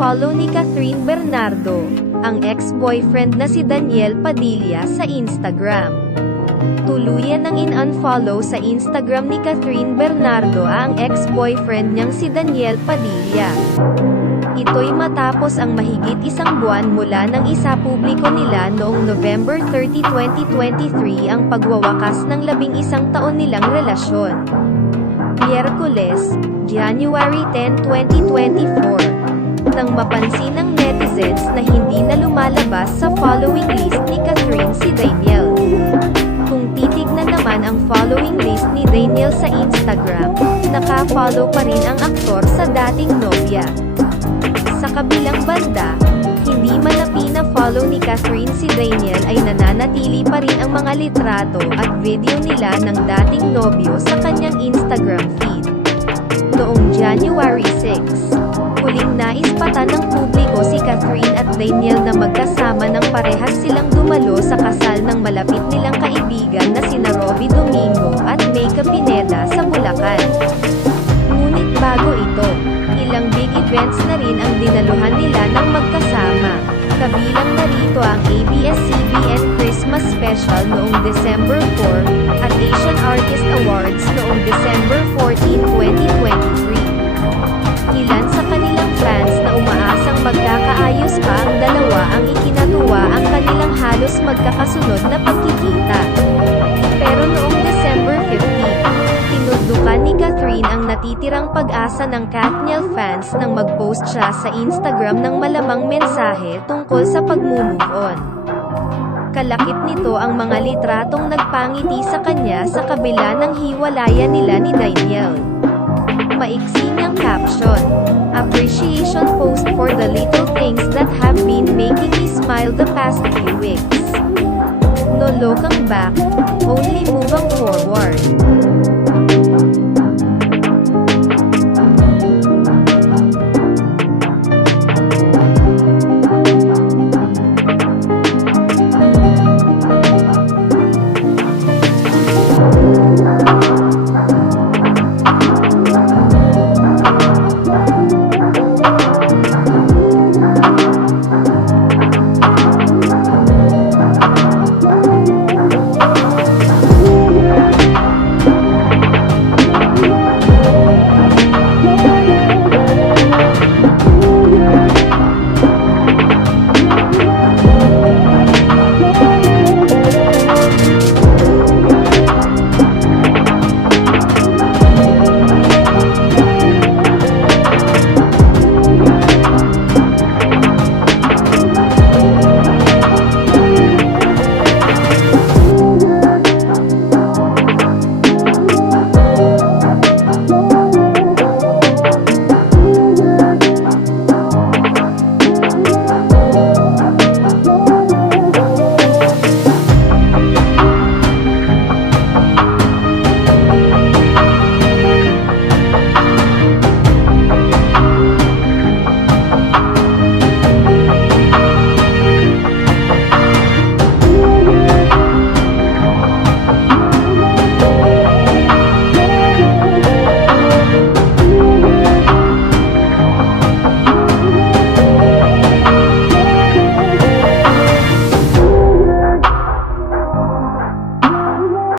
in-unfollow ni Catherine Bernardo, ang ex-boyfriend na si Daniel Padilla sa Instagram. Tuluyan ng in-unfollow sa Instagram ni Catherine Bernardo ang ex-boyfriend niyang si Daniel Padilla. Ito'y matapos ang mahigit isang buwan mula nang isapubliko nila noong November 30, 2023 ang pagwawakas ng 11 taon nilang relasyon. Miyerkules, January 10, 2024. Nang mapansin ng netizens na hindi na lumalabas sa following list ni Catherine si Daniel. Kung titignan naman ang following list ni Daniel sa Instagram, naka-follow pa rin ang aktor sa dating nobya. Sa kabilang banda, hindi man na pina-follow ni Catherine si Daniel ay nananatili pa rin ang mga litrato at video nila ng dating nobyo sa kanyang Instagram feed. Noong January 6, huling naispatan ng publiko si Catherine at Daniel na magkasama ng parehas silang dumalo sa kasal ng malapit nilang kaibigan na sina Robby Domingo at Meica Pineda sa Bulacan. Ngunit bago ito, ilang big events na rin ang dinaluhan nila ng magkasama. Kabilang na rito ang ABS-CBN Christmas Special noong December 4, at Asian Artist Awards noong December 14, 2023. Ilan sa kanilang fans na umaasang magkakaayos pa ang dalawa ang ikinatuwa ang kanilang halos magkakasunod na pagkikita. Pero noong December 15, tinuddukan ni Catherine ang natitirang pag-asa ng Katniel fans nang mag-post siya sa Instagram ng malamang mensahe tungkol sa pag-move on. Kalakip nito ang mga litratong nagpangiti sa kanya sa kabila ng hiwalayan nila ni Daniel. Maiksi niyang caption, "Appreciation post for the little things that have been making me smile the past few weeks. No looking back, only moving forward."